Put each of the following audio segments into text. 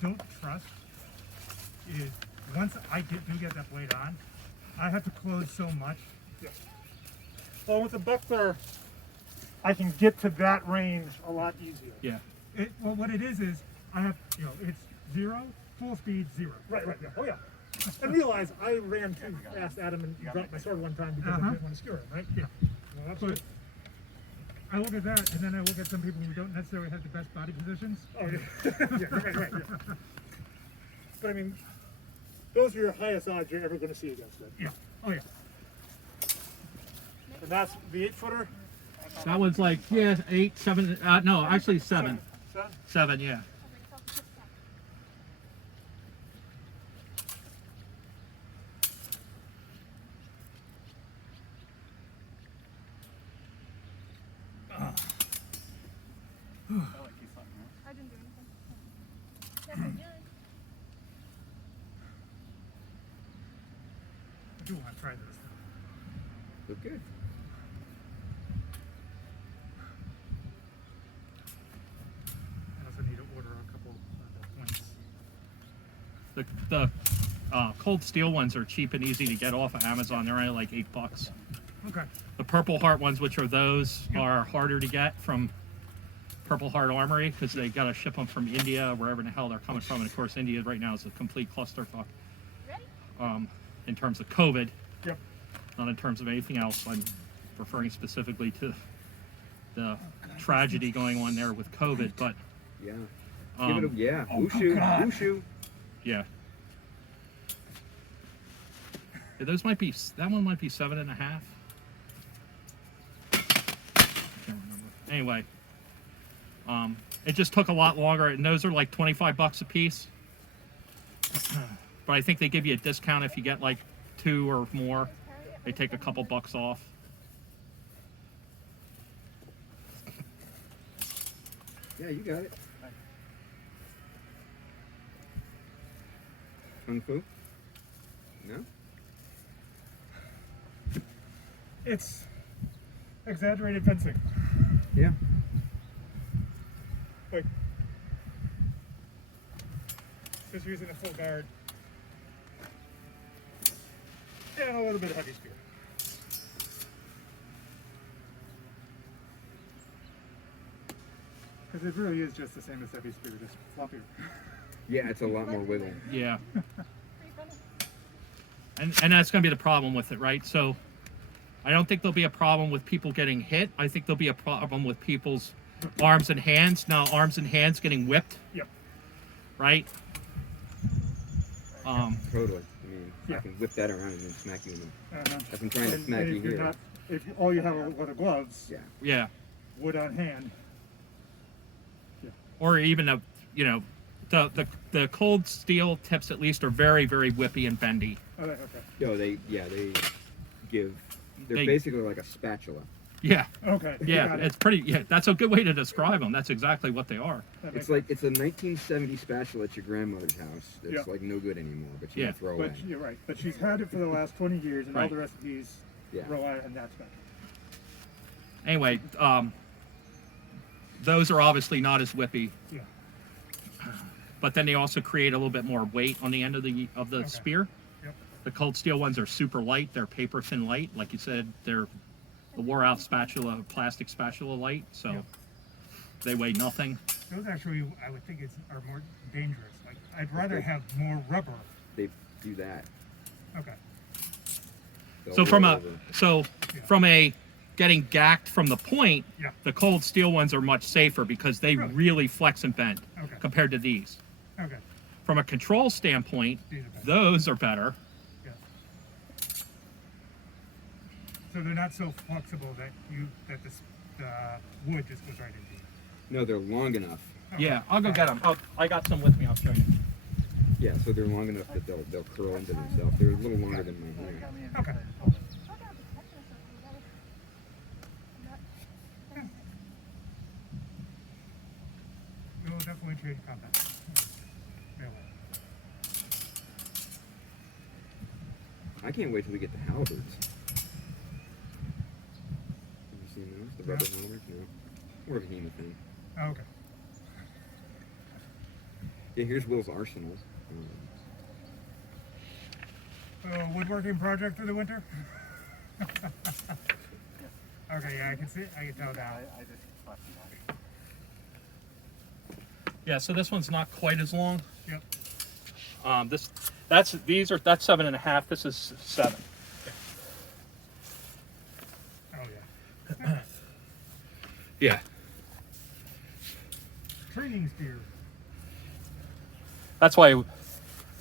don't trust is once I do get that blade on, I have to close so much. Yeah. Well, with the buckler, I can get to that range a lot easier. Yeah. Well, what it is I have, it's 0, full speed 0. Right, yeah. Oh, yeah. And realize I ran too fast at him and dropped my sword one time because I didn't want to skewer him, right? Yeah. Well, that's But I look at that, and then I look at some people who don't necessarily have the best body positions. Oh, yeah. Yeah, right. Yeah. But I mean, those are your highest odds you're ever going to see against it. Yeah. Oh, yeah. And that's the 8-footer. That one's like, yeah, 8, 7, no, actually 7. 7? 7, yeah. I didn't do anything. Yes, I did. I do want to try this. Look good. I also need to order a couple of the points. The cold steel ones are cheap and easy to get off of Amazon. They're only like $8. Okay. The Purple Heart ones, which are those, are harder to get from Purple Heart Armory because they got to ship them from India, wherever the hell they're coming from. And of course, India right now is a complete clusterfuck in terms of COVID. Yep. Not in terms of anything else. I'm referring specifically to the tragedy going on there with COVID. But Yeah. Give it a, yeah. Wushu. yeah. Yeah, those might be, that one might be 7.5. I can't remember. Anyway, it just took a lot longer, and those are like 25 bucks a piece. But I think they give you a discount if you get like 2 or more. They take a couple bucks off. Yeah, you got it. Kung Fu? No? It's exaggerated fencing. Yeah. Like, just using a full guard. And a little bit of heavy spear. Because it really is just the same as heavy spear, just floppier. Yeah, it's a lot more wiggle. Yeah. And that's going to be the problem with it, right? So I don't think there'll be a problem with people getting hit. I think there'll be a problem with people's arms and hands. Now, arms and hands getting whipped, Yep. right? Totally. I mean, I Yeah. can whip that around and then smack you in the... Uh-huh. If I'm trying to smack and you if you're here. not, if all you have are leather gloves, Yeah. Yeah. wood on hand. Or even a, you know, the cold steel tips at least are very, very whippy and bendy. Oh, okay. Yo, they give... They're They- basically like a spatula. Yeah. Okay. Yeah. got it. It's pretty, yeah, that's a good way to describe them. That's exactly what they are. That makes It's like, it's a 1970 spatula at your grandmother's house that's Yeah. like no good anymore, but you Yeah. can throw But away. you're right. But she's had it for the last 20 years, and all Right. the recipes Yeah. rely on that spectrum. Anyway, those are obviously not as whippy, Yeah. but then they also create a little bit more weight on the end of the Okay. spear. Yep. The cold steel ones are super light. They're paper thin light. Like you said, they're the wore out spatula, plastic spatula light, so Yep. they weigh nothing. Those actually, I would think, are more dangerous. Like, I'd rather have more rubber. They do that. Okay. They'll So from roll a over. Yeah. from a getting gacked from the point, Yeah. the cold steel ones are much safer because they Really? really flex and bend Okay. compared to these. Okay. From a control standpoint, These are better. those are better. Yeah. So they're not so flexible that the wood just goes right into you. No, they're long enough. Okay. Yeah, I'll go get them. I got some with me. I'll show you. Yeah, so they're long enough that they'll curl into themselves. They're a little longer than my hand. Okay. We'll definitely trade combat. Yeah, well. I can't wait till we get the halberds. Have you seen those? The rubber halberds? No. More of a HEMA thing. Oh, okay. Yeah, here's Will's arsenal. Woodworking project through the winter? Okay, yeah, I can see it. I can tell now. Yeah, so this one's not quite as long. Yep. That's 7.5. This is 7. Oh, yeah. Yeah. Training steer. That's why.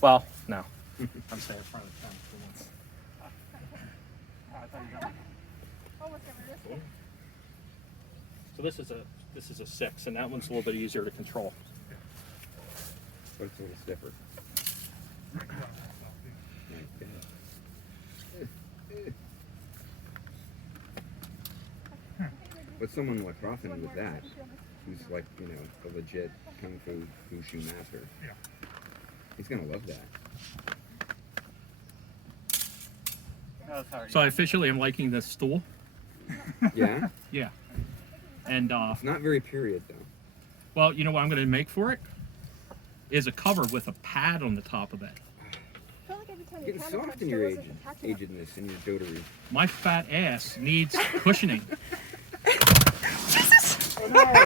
Well, no. I'm staying in front of the fence for once. Almost over this way. So this is a 6, and that one's a little bit easier to control. But it's a little stiffer. Right, yeah. But someone like Ruffin with that, who's like, you know, a legit kung fu wushu master, Yeah. he's gonna love that. So I officially am liking this stool. Yeah? Yeah. And It's not very period though. well, you know what I'm going to make for it is a cover with a pad on the top of it. I feel like every time you Getting counter soft punch, in there your wasn't attaching up. agedness and your dotery. My fat ass needs cushioning.